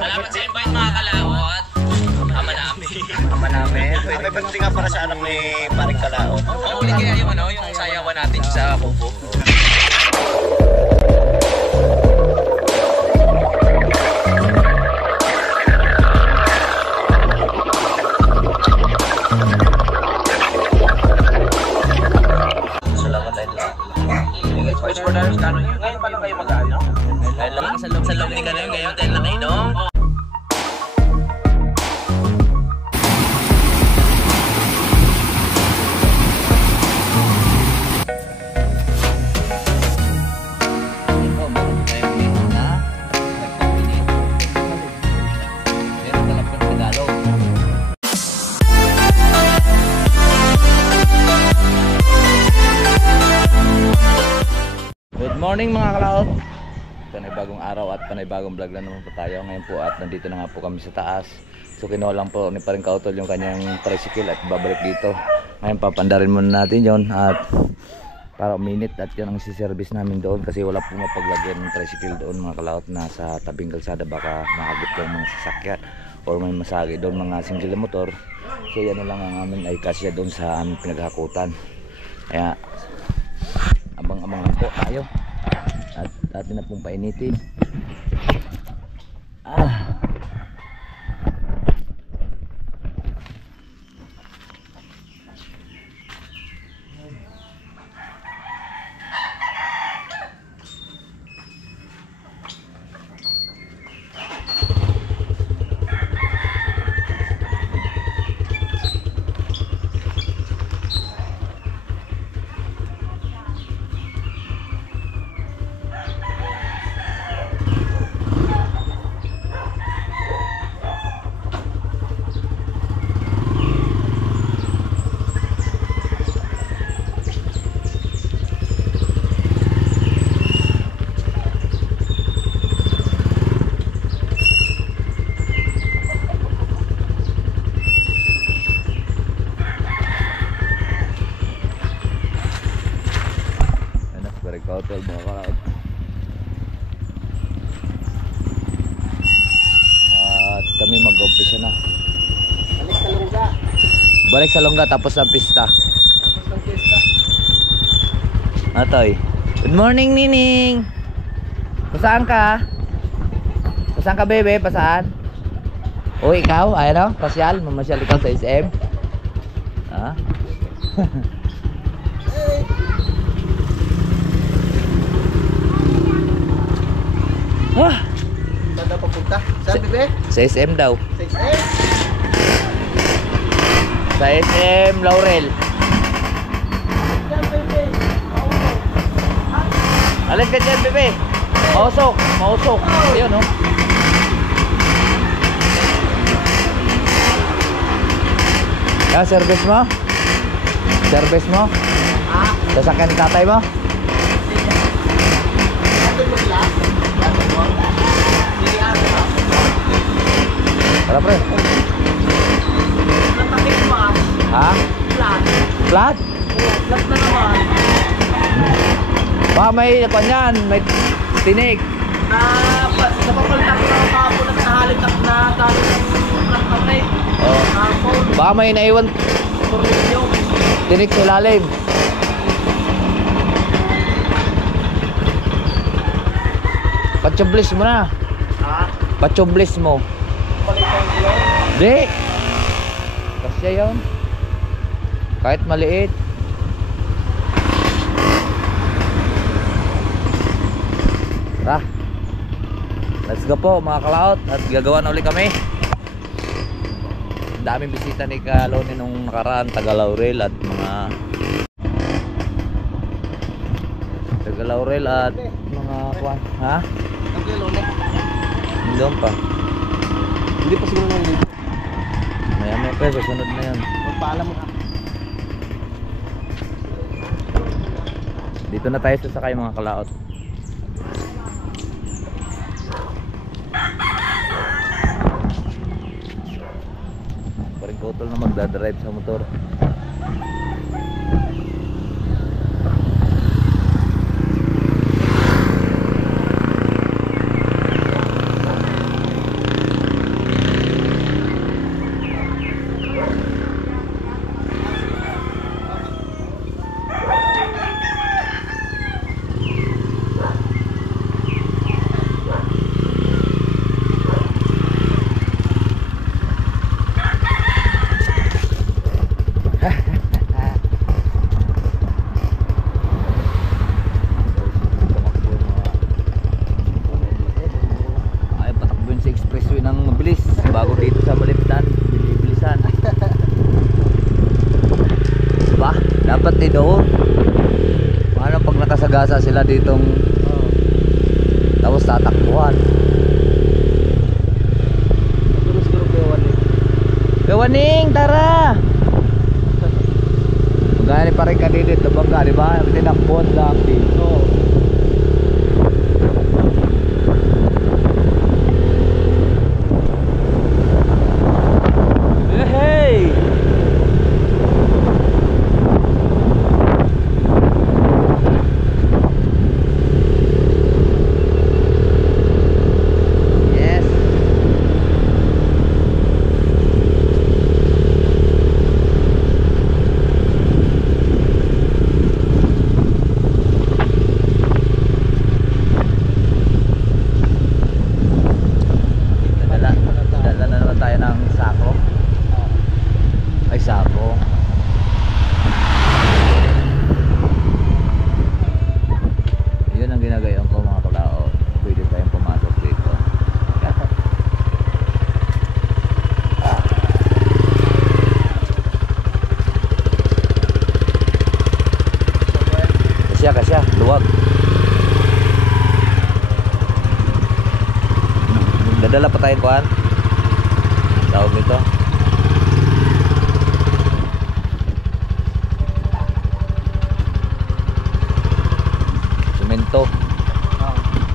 Salamat sa invite mga kalaot. Ama namin. Ama namin. May pagdating nga para sa anak ni Paring Kalaot. Uli kaya yung sayawan natin sa Kubo. Ngayon pa lang kayo mag-ano? Dahil lang sa loob ni Kanoy ngayon dahil lang kayo, no? Morning mga kalaot. Panay-bagong araw at panay-bagong vlog na naman po tayo. Ngayon po at nandito na nga po kami sa taas. So kinuha lang po ni Paring Kautol yung kanyang tricycle at babalik dito. Ngayon papandarin muna natin yon at para minute at yun ang isi-service namin doon kasi wala po mapaglagyan ng tricycle doon mga kalaot na sa tabing kalsada, baka makagit yung mga sasakyan or may masagi doon mga single motor. So yan na lang ang amin ay kasya doon sa aming pinaghakutan. Kaya abang-abang lang po tayo at atin na pong painitin. Kautol mga kalaot. At kami mag-umpisa na. Balik sa lungga. Balik sa lungga tapos ng pista. Atoy. Good morning Nining. Pasaan ka? Pasaan ka bebe? Pasaan? O ikaw? Ano? Pasyal? Mamasyal ikaw sa SM? Ha? Saan daw papunta? Saan bebe? Sa SM daw. Sa SM? Sa SM Laurel. Alis ka dyan bebe. Mausok. Mausok. Ayun oh. Yan, service mo? Service mo? Ha? Sasakyan ni tatay mo? Tara pre. Ha? Flat. Flat? Flat na naman. Baka may kanyan, may tinig. Napapaltak na kahapon at nahalitak na talo ng flat na pre. Oh. Kahapon. Baka may naiwan Tornilyo. tinig sa ilalim. Patsoblis mo na. Ha? Patsoblis mo. Di. Kasya yun. Kahit maliit. Tara. Let's go po mga kalaot. At gagawa na ulit kami. Daming bisita ni Kaloni nung nakaraan. Taga Laurel at mga Taga Laurel at mga kwan. Ha? Doon pa. Hindi pa siguro nang dito. Maya pa, susunod na yan. Magpaalam mo. Dito na tayo sasakay mga kalaot. Paring Kautol na magdadrive sa motor. ng mabilis bago dito sa Maliptan, bilisan. Diba? Dapat din doon. Paano pag nakasagasa sila ditong tapos tatakbuhan? Siguro Kewaning, tara! Magani pa rin ka dito bangga, di ba? Tinakbuhan lang dito. Hey! Yes. Dala na naman tayo ng sako. Ay, sako. Yun ang ginagayon ko mga kalao. Pwede tayong pumasok dito. Kasya, luwag. Dadala pa tayong kuhan. Tawag nito. Semento.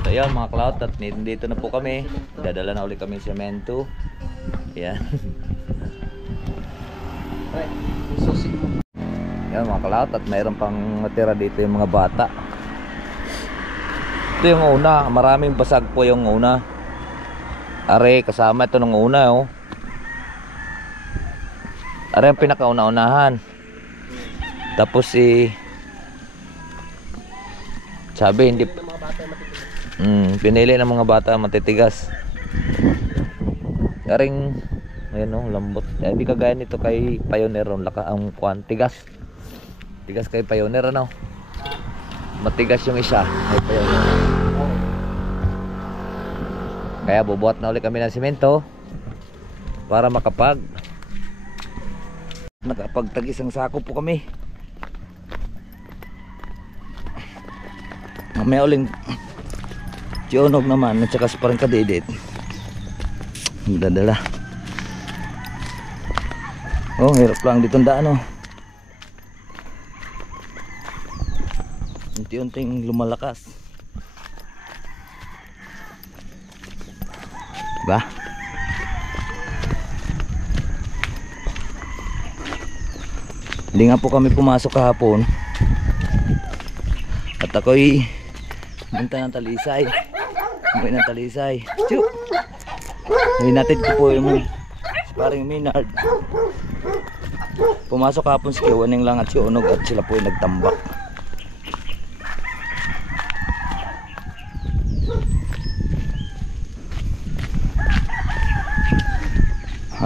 So yan mga cloud, at dito na po kami. Dadala na ulit kami semento. Yan. Yan mga cloud, at mayroon pang natira dito yung mga bata. Ito yung una, maraming basag po yung una. Are, kasama ito nung una oh. Are ang pinakauna-unahan. Tapos sabi hindi pinili ng mga bata matitigas. Karing ayun oh, lambot. Hindi kagaya nito kay Pioneer ang kuan tigas. Tigas kay Pioneer ano. Matigas yung isa kay Pioneer. Kaya bubuhat na ulit kami ng semento para nakapagtagis ang sako po kami. May uling tionog naman at saka parang kadidit dadala. Oh, hirap lang dito daan oh. Unti-unting lumalakas. Diba? Hindi nga po kami pumasok kahapon. At ako'y punta ng Talisay. Umuwi ng Talisay. Chuk! Hinatid ko po yung paring Minard. Pumasok kahapon si Kewaning lang at si Onog at sila po yung nagtambak.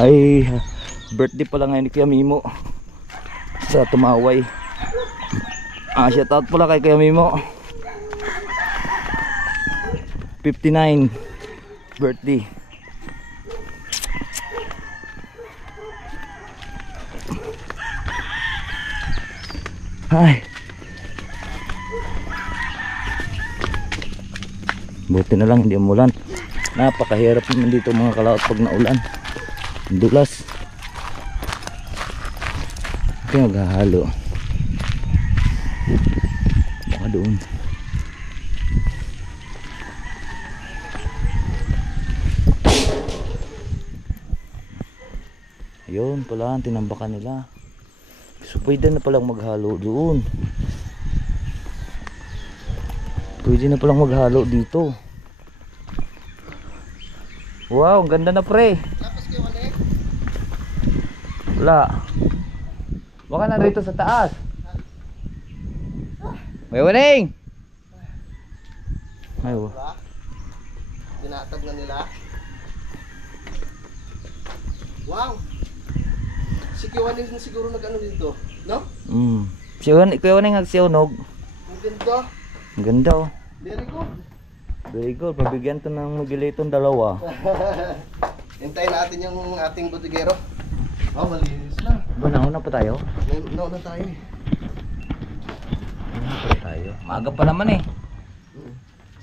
Ay, birthday pala ngayon ni Kuya Mimo sa Tumaway. Shout out pala kay Kuya Mimo. 59 birthday. Ay. Buti na lang hindi umulan. Napakahirap naman dito mga kalaot pag naulan. Dulas. Kaya maghahalo. Baka doon. Ayun pala ang tinambakan nila. So pwede na palang maghalo doon. Pwede na palang maghalo dito. Wow, ang ganda na pre. Wala. Baka na rito sa taas. May waning. Ay, Dinatag na nila. Wow. Si Kewaning siguro nag-ano dito, no? Kuya Waning nagsiunog. Ang ganda. Ang ganda oh. Very good. Very good. Pabigyan to ng magilitong dalawa. Hintayin natin yung ating butigero. Oh, malinis na. Ba, nauna pa tayo? Nauna tayo eh. Nauna pa tayo. Maaga pa naman eh.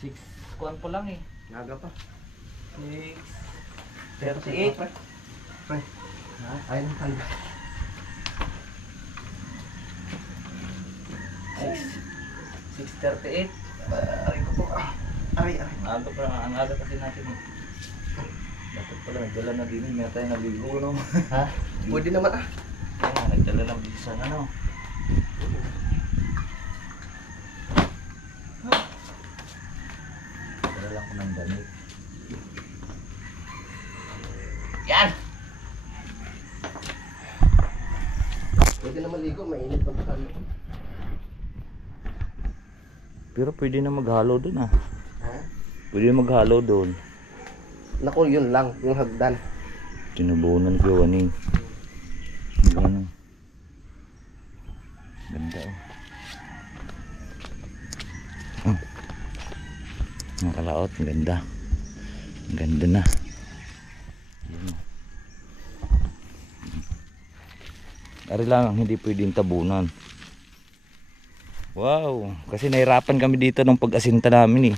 6 kuwan pa lang eh. Naga pa. 6:38. Pre. Ayun tayo. 6:38. Aray ko po. Aray. Maaga pa lang. Ang aga kasi natin eh. Dapat pala nagdala na din. May tayo naligo no. Ha? Pwede naman ah. Nagdala ng bisan ano. Dala lang ko ng damit. Yan! Pwede naman ligo. Mainit pa pa. Pero pwede na maghalo dun ah. Ha? Pwede na maghalo dun. Naku, yun lang. Yung hagdan. Tinubunan ko yun eh. Gano'n. Ganda oh. Ang kalaot, ang ganda. Ang ganda na. Yun. Ari lang ang hindi pwedeng tabunan. Wow, kasi nahirapan kami dito nung pag-asinta namin eh.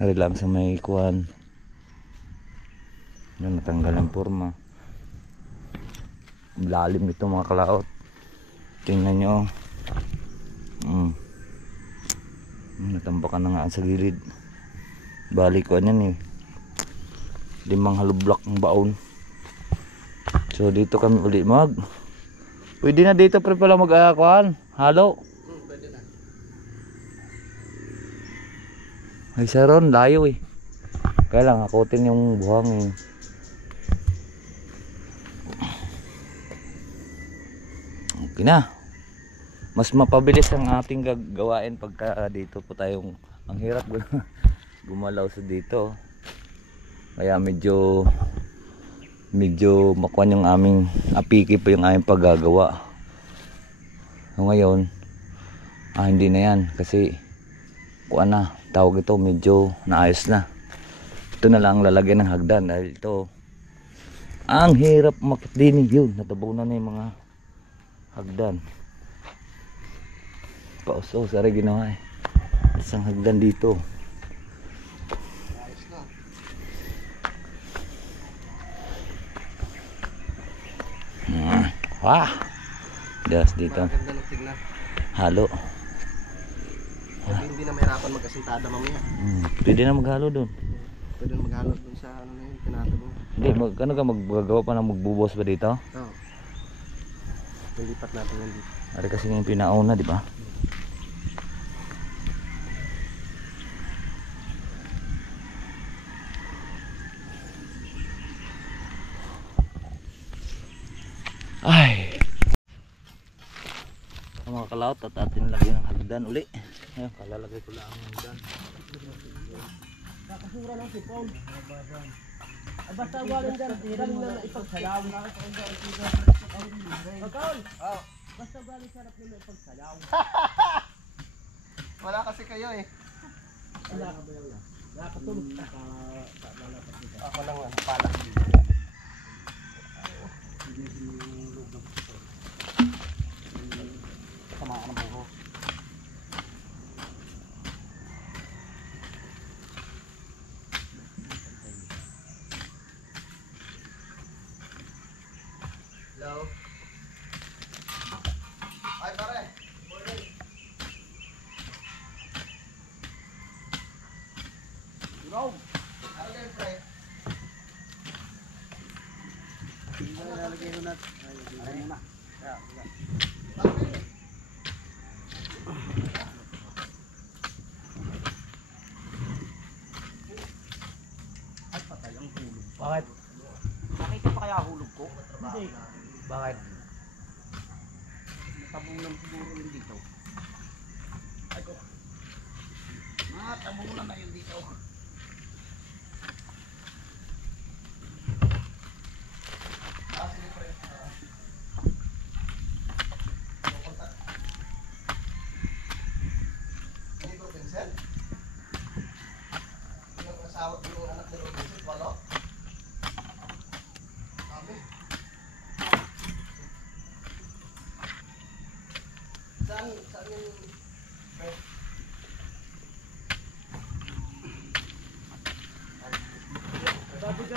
Ari lang sa may kuwan. Yan, natanggal ang forma. Lalim nito mga kalaot. Tingnan nyo. Natambakan na nga sa gilid. Balik ko yan eh. 5 haloblak ang baon. So dito kami ulit pwede na dito pre pala mag-akuan. Halo. Pwede na. Ay saron, layo eh. Kaya lang akutin yung buhangin. Okay na. Mas mapabilis ang ating gagawain pagka dito po tayong ang hirap gumalaw sa dito. Kaya medyo makuan yung aming apiki pa yung aming paggagawa. So ngayon hindi na yan kasi kuan na, tawag ito medyo naayos na. Ito na lang lalagyan ng hagdan dahil ito ang hirap makit din yun. Natabunan na yung mga hagdan. Pauso sa rin ginawa eh. Isang hagdan dito. Ayos na. Wah! Das dito. Maganda ng tignan. Halo. Pwede hindi na mahirapan mag-asintada mamaya. Pwede na maghalo doon. Pwede na maghalo dun sa ano na yun, tinatabong. Hindi, ano ka maggagawa pa ng magbubuhos ba dito? Oo. Nilipat natin yan dito. Ari kasi yung pinauna, di ba? Ay! Ang mga kalaot at atin lagyan ng hagdan uli. Ayun, kalalagay ko lang ang hagdan. Kakasura ng sipon. Basta walang galing na ipagsayaw. Pagkaon! Basta galing sarap nila ipagsayaw. Wala kasi kayo eh. Nakatulog na ako lang ang pala. Sama ka ng buho. Hello? Ay pare! Go! Ano kayo pre? Lalagay ko na. Ay muna. Ay patay ang hulog. Bakit? Nakita pa kaya hulog ko? Hindi. Bakit? Tabunan siguro yun dito. Ay ko. Tabunan na yun dito. Sige pre. Hindi ko pinsel? asawa yung anak ni Robinson, walo. Sabi. Saan yung... Sabi ka,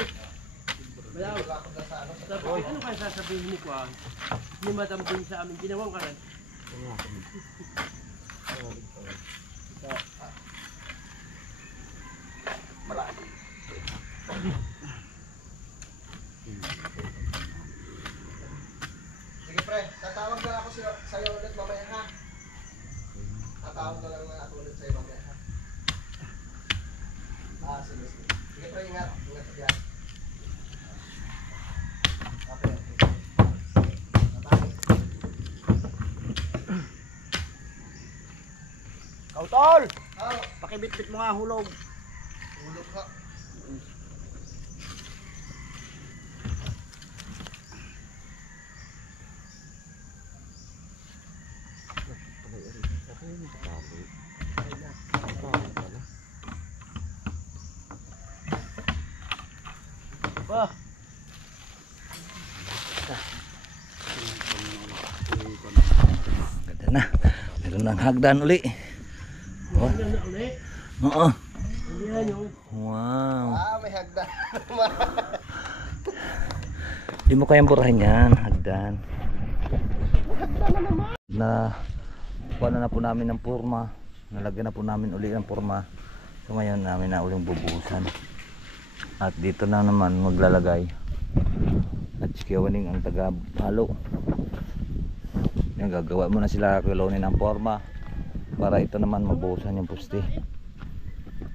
Bayaw, sabi ano kaya sasabihin ni Kuang? Ni Madam din sa amin, ginawang ka rin. Sige pre, tatawag na ako sa'yo ulit mamaya ha. Tatawag na lang ako ulit sa'yo mamaya ha. Sige. Sige pre, ingat. Ingat ka dyan. Okay. Kautol! Oh, Pakibitbit mo nga hulog. hulog ka. Ba? Ganda na. Meron ng hagdan uli. Oh. Ano na ulit? Oo. Hindi yan yung... Wow. May hagdan. Di mo kayang burahin yan, hagdan. Na kuha na po namin ng porma. Nalagyan na po namin uli ng porma. So ngayon namin na uling bubuhusan. At dito na naman maglalagay. At si Kiwaning ang taga-halo. Yan, gagawa muna sila kilonin ng porma para ito naman mabuhusan yung puste.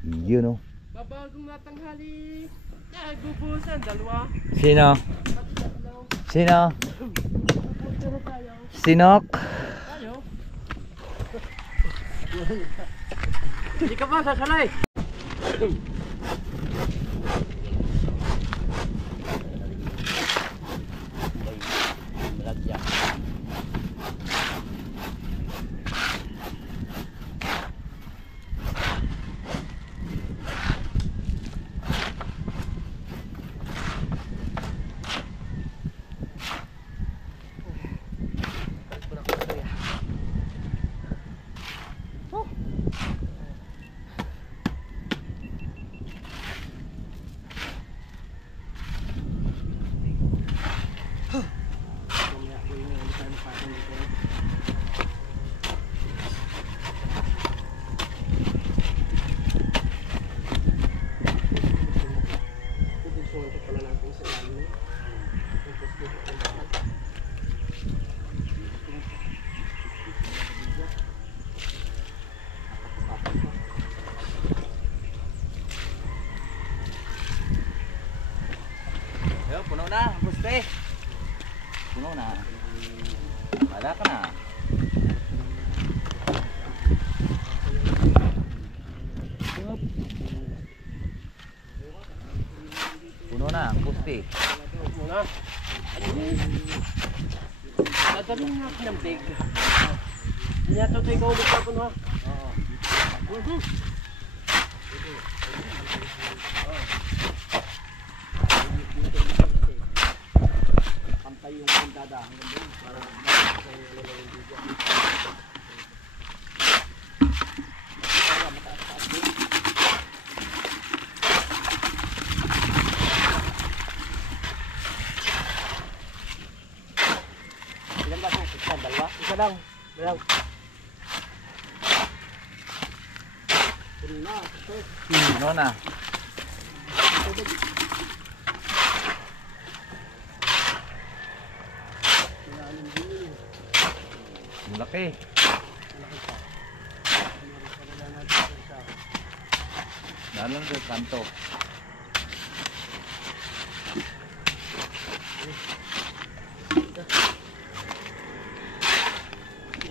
Yun o. Babagong natanghali. Gubusan, dalawa. Sino? Sino? Sinok? Tayo. Hindi ka ba sasalay? Yo, puno na, puste. Puno na. Wala ka na. Puno na ang puste. Muna. Dadalhin nga ako ng big. Hindi na ito ikaw ulit ako na. Oo. Pantay yung pandada hanggang doon para makakita yung alalawin dito. Para mataas-taas doon. Ilan ba ito? Isa, dalawa? Isa lang. Dalaw. Puno na. Puno na. Ang laki. Dalang sa kanto.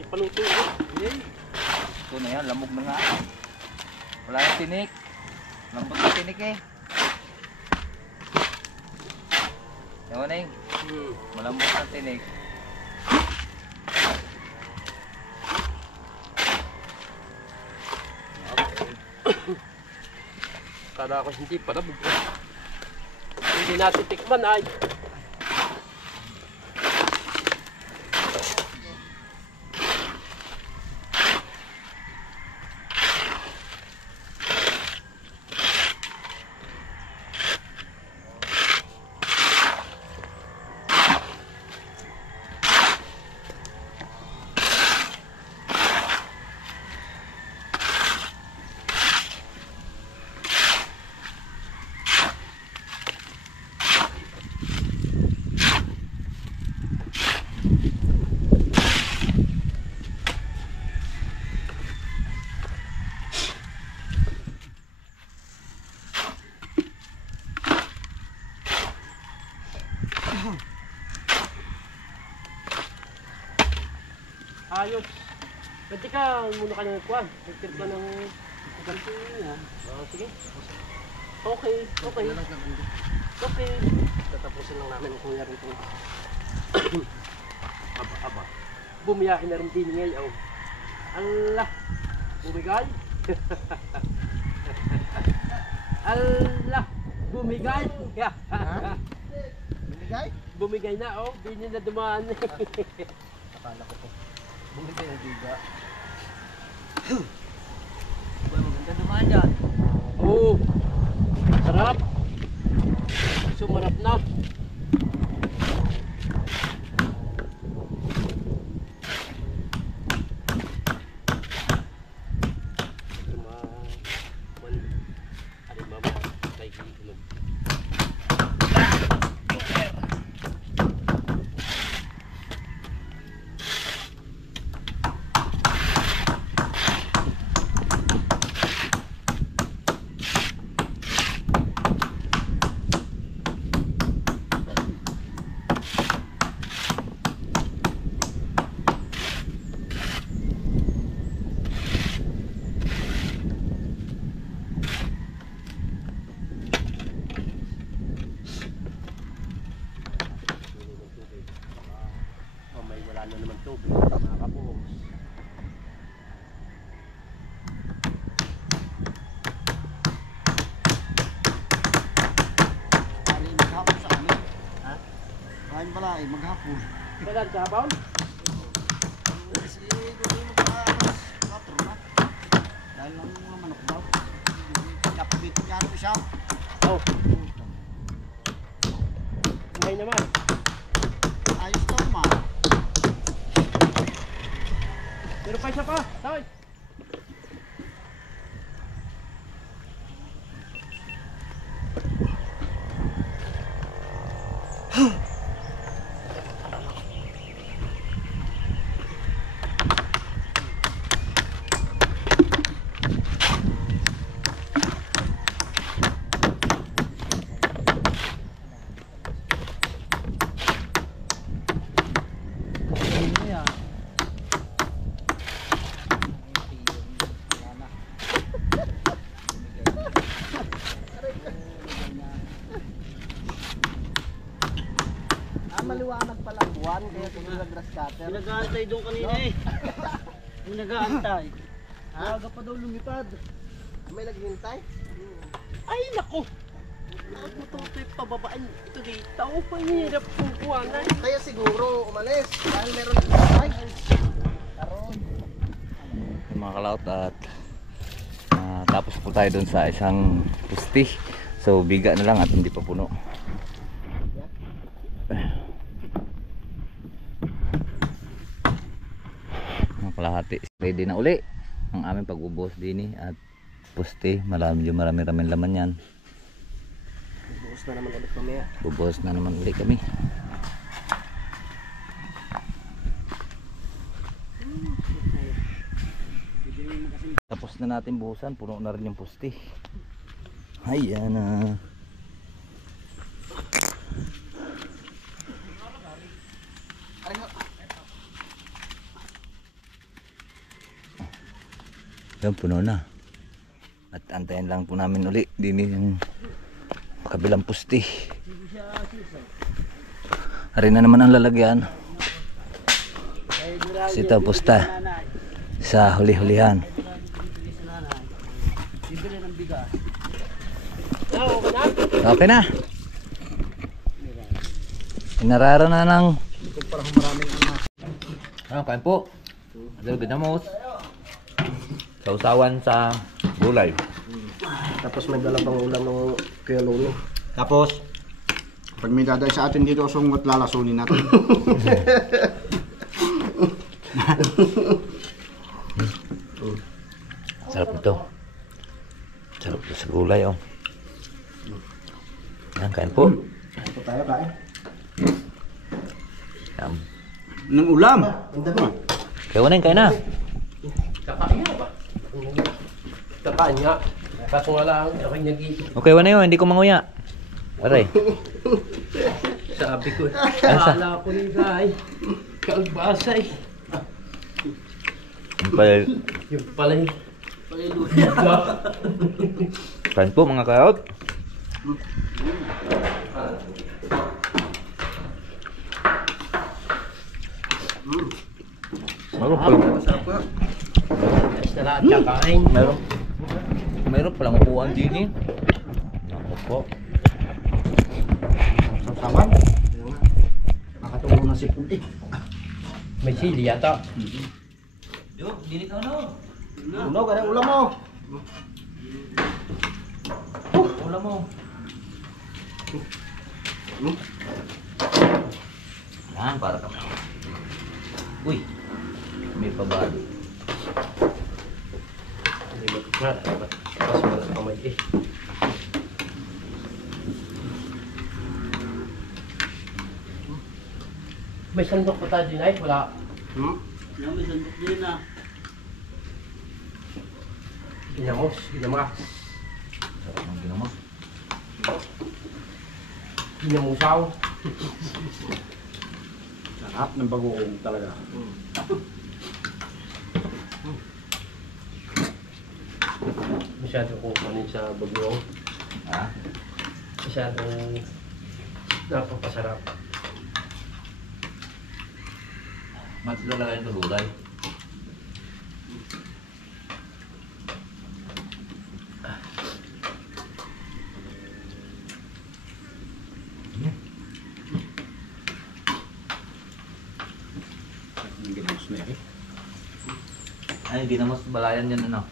Paluto. Ito na yan, lamog na nga. Wala na tinik. Lambot na tinik eh. Yawaning, malambot na tinik. Kala ko hindi pa nabugos. Hindi natin tikman ay. Ayos. Pwede ka muna ka ng kuwan. Pagkit ka ng ganito niya. Sige. Okay. Okay. Tatapusin lang namin kung yari ito. Aba. Bumiyakin na rin din ngayon. Allah. Bumigay. Allah. Bumigay. Binigay? Bumigay na oh. Bini na dumaan. Akala ko po. Bumigay ang biga. Maganda naman dyan. Oo. Sarap. Sumarap na. Wala na naman tubig, mga kapos. Kali maghapon sa kami. Ha? Kain pala eh, maghapon. Kailan sa habang? Kasi doon mo pa alas 4 na. Dahil lang ng mga manok daw. Napagit niya rin siya. Oh. Ngayon naman. Ayos daw ma. Pero pa isa pa. Tay. Maliwanag pala buwan, kaya tingnan grass cutter. Nag-aantay doon kanina eh. Yung nag-aantay. Aga pa daw lumipad. May naghihintay? Ay nako. Bakit mo ito pababaan? Ito dito. Mahirap kong kuwanan. Kaya siguro umalis dahil meron naghihintay. Karoon. Yung mga kalaot at tapos po tayo dun sa isang pusti. So biga na lang at hindi pa puno. Kalahati. Ready na uli ang aming pag-ubos din at puste. Marami laman yan. Bukas na naman ulit mamaya. Bubos na naman uli kami. Tapos na natin buhusan. Puno na rin yung puste. Ayan na. Yan, puno na. At antayin lang po namin uli din yung kabilang pusti. Hari na naman ang lalagyan. Sita pusta sa huli-hulihan. Bibili ng bigas. Okay na? Okay na. Inarara na ng... Parang maraming Kain po. Adal ginamos. Sausawan sa gulay. Tapos may dala pang ulam ng Kuya Lolo. Tapos, pag may daday sa atin dito, sungot lalasunin natin. Sarap ito. Sarap ito sa gulay, oh. Yan, kain po. Ito tayo, kain. Yan. Ng ulam. Ang dami. Kaya wala kain na. Kakain nga ba? Kakain nga. Kaso nga lang, ako'y nag-iisip. Okay, wala yun. Hindi ko manguya. Aray. Sabi ko, akala ko yung guy. Kalbasay. Yung pala, Yung pala yung kain po mga kaot. Meron palang, masarap nga. Ayos na lahat kakain. meron palang upuan din eh. Naku po. Sasawan. Nakatulong na si Puti. May sili yata. Yo, dili ka no. Uno, kaya ulam mo. Ulam mo. Yan, para kami. Uy, may pabalo. Hindi ba ito na? Mas wala kamay eh. May sandok pa tayo din ay? Wala. Yan, may sandok din ah. Ginamos. Ginama. Sarap ng ginamos. Ginamusaw. Sarap ng bagoong talaga. Masyadong kukunin sa bagyong. Ha? Masyadong napapasarap. Mas lalagay sa gulay. Ang ginamos na yan. Ay, ginamos balayan yan ano.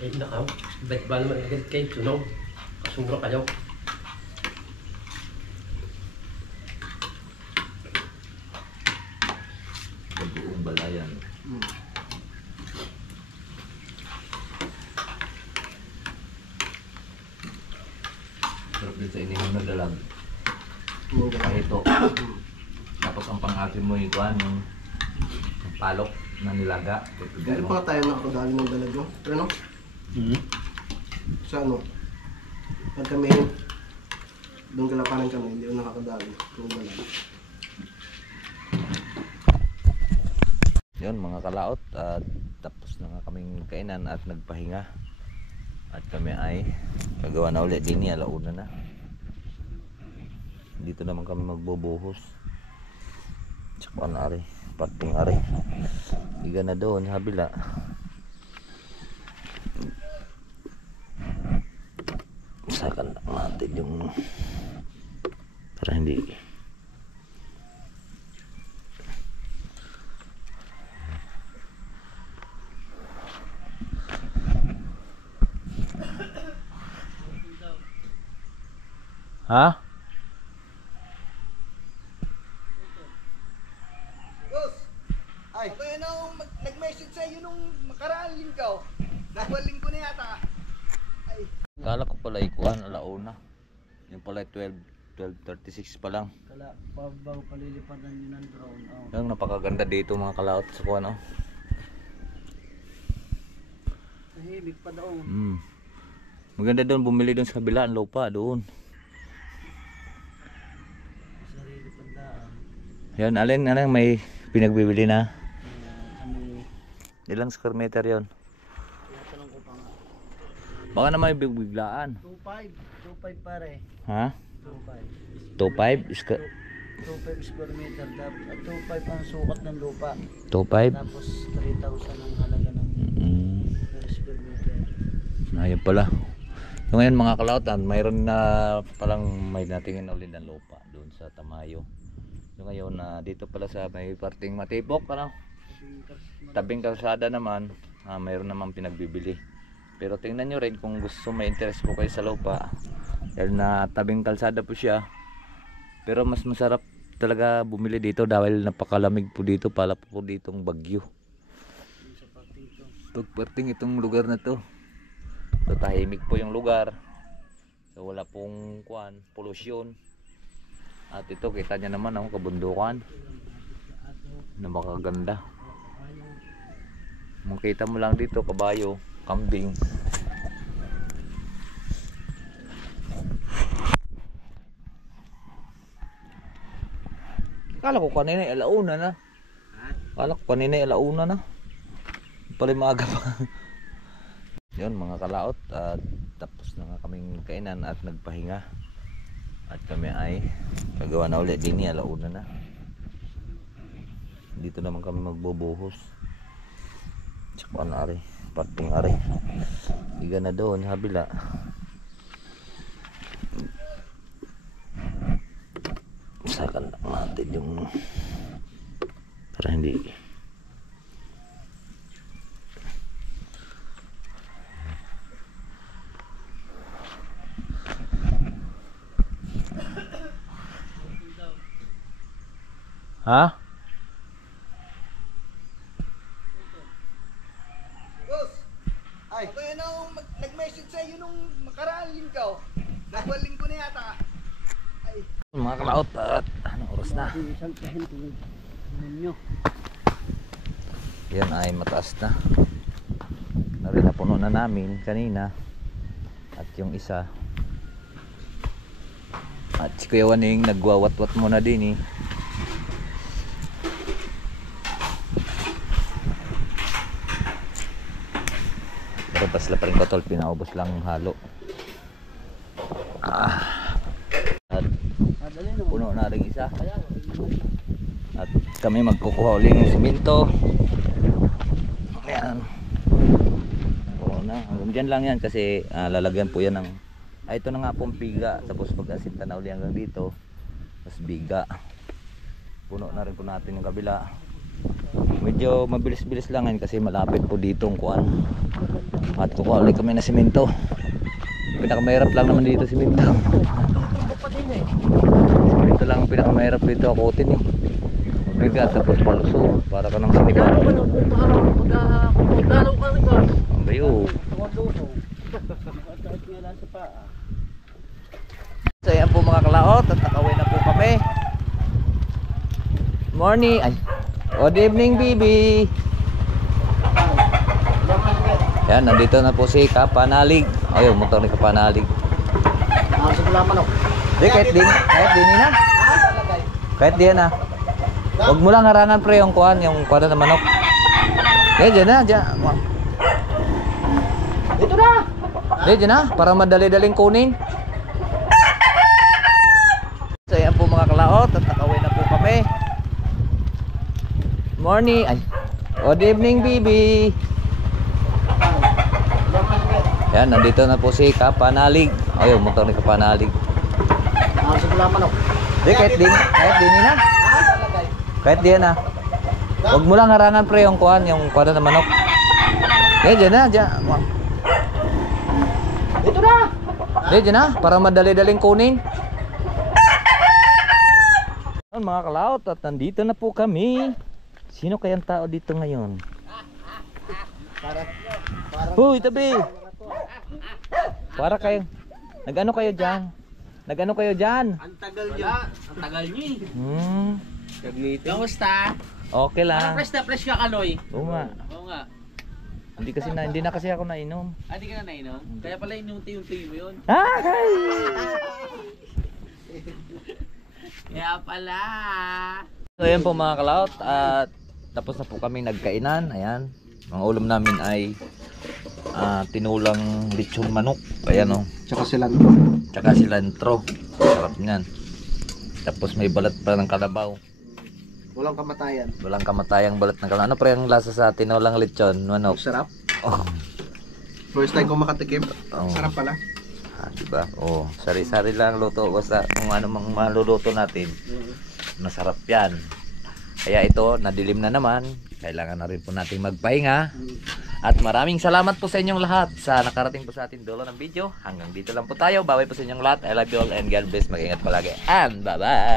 Eh, nakaw. Ba't ba naman agad kayo? Sunog. Kasura kayo. Bagoong balayan. Sarap din sa inihaw na dalag. Ito. Tapos ang pang-asin mo yung kuhan, yung palok na nilaga. Hindi pa tayo nakakadali ng dalag no? Pero no? Sa ano? Pag kami doon kalapanan kami, hindi ko nakakadali ng dalag. Yun mga kalaot, at tapos na nga kaming kainan at nagpahinga. At kami ay gagawa na ulit din, alauna na. Dito naman kami magbubuhos. Tsaka na ari, parting ari. Higa na doon sa kabila. Sakan lang natin yung para hindi ha? Boss! Ay! Ako yun ang nag-message sa'yo nung makaraan lingkaw. Dahil lingko na yata. Ay! Kala ko pala ikuan, alauna. Yung pala 12:36 pa lang. Kala, bago palilipatan yun ng drone. Oh. Yung napakaganda dito mga kalaot sa kuan, oh. Tahimik pa daw. Maganda doon, bumili doon sa kabila, ang lupa doon. Sarili pandaan. Yan, alin may pinagbibili na. Kami, Ilang square meter yon? tinatanong ko pa nga. Baka na may biglaan. 2.5 pare. Ha? 2.5. 2.5? 2.5 square meter. 2.5 ang sukat ng lupa. 2.5? Tapos 3,000 ang halaga ng per square meter. Ayun pala. So ngayon mga kalautan, mayroon na palang may natingin na ulit ng lupa doon sa Tamayo. So ngayon dito pala sa may parting Matibok, ano? Tabing kalsada naman, mayroon naman pinagbibili. Pero tingnan nyo rin kung gusto, may interest po kayo sa lupa. Dahil na tabing kalsada po siya. Pero mas masarap talaga bumili dito dahil napakalamig po dito, pala po ditong bagyo. Pagparting itong lugar na to. So tahimik po yung lugar. So wala pong pollution. At ito kita niya naman ang kabundukan. Napakaganda. Makita mo lang dito kabayo, kambing. Kala ko kanina alauna na. Kala ko kanina alauna na. Pala maaga pa. Yun mga kalaot, tapos na nga kaming kainan at nagpahinga. At kami ay gagawa na ulit din niya, alauna na. Dito naman kami magbubuhos. Tsaka na ari, parting ari. Higa na doon, habila. Sakan lang natin yung para hindi ha? Boss! Ay! Ako yun ang nag-message sa'yo nung makaraang linggo. Nagwal linggo na yata. Ay! Mga kalaot, at anong oras na? Isang kahin ninyo. Yan ay mataas na. Napuno na namin kanina. At yung isa. At si Kuya Waning nagwawat-wat muna din eh. Pero pasla pa rin katol, pinaubos lang halo. At puno na rin isa. At kami magkukuha ulit ng simento. Ayan. Puno na. Hanggang dyan lang yan kasi lalagyan po yan ng ito na nga pong piga. Tapos pag-asinta na ulit hanggang dito. Tapos biga. Puno na rin po natin yung kabila. Medyo mabilis-bilis lang yan kasi malapit po dito ang kuwan. At kukuha ulit kami na simento. Pinakamahirap lang naman dito simento. Simento lang ang pinakamahirap dito akutin eh. Bigat tapos palusong para ka ng sinigaw. Ang gayo. So yan po mga kalaot at nakawin na po kami. Morning. Ay. Good evening, baby. Yan, nandito na po si Kapanalig. Ayun, motor ni Kapanalig. Sigula manok. Di, kahit din na. Kahit din na. Huwag mo lang harangan pre yung kuhan na manok. Dyan na, dyan. Ito na! Dyan na, para madali-daling kunin. So yan po mga kalaot at nakawin na po kami. Morning. Ay. Good evening, baby. Yan, nandito na po si Kapanalig. Ayun, motor ni Kapanalig. Sigula manok. Di, kahit din na. Kahit din na. Huwag mo lang harangan pre yung kuhan na manok. Dyan na, dyan. Ito na! Dyan na, para madali-daling kunin. Mga kalaot at nandito na po kami. Sino kayang tao dito ngayon? Huy, tabi! Para kayo. Nag-ano kayo dyan? Ang tagal nyo. Ang tagal nyo eh. Kamusta? Okay lang. Fresh na fresh ka, Kaloy. Oo nga. Oo nga. Hindi na kasi ako nainom. Di ka na nainom? Kaya pala inunti-unti mo yun. Hi! Kaya pala. So ayan po mga kalaot at tapos na po kami nagkainan. Ayan. Ang ulam namin ay tinulang lechon manok. Ayan o. Tsaka cilantro. Sarap niyan. Tapos may balat pa ng kalabaw. Walang kamatayan. Walang kamatayang balat ng kalabaw. Ano pa yung lasa sa tinulang lechon manok? Sarap. Oh. First time ko makatikim. Oo. Sarap pala. Diba? Oh, sari-sari lang luto basta kung ano mang maluluto natin. Masarap 'yan. Kaya ito, nadilim na naman. Kailangan na rin po nating magpahinga. At maraming salamat po sa inyong lahat sa nakarating po sa ating dulo ng video. Hanggang dito lang po tayo. Bye-bye po sa inyong lahat. I love you all and God bless. Mag-ingat palagi. And bye-bye!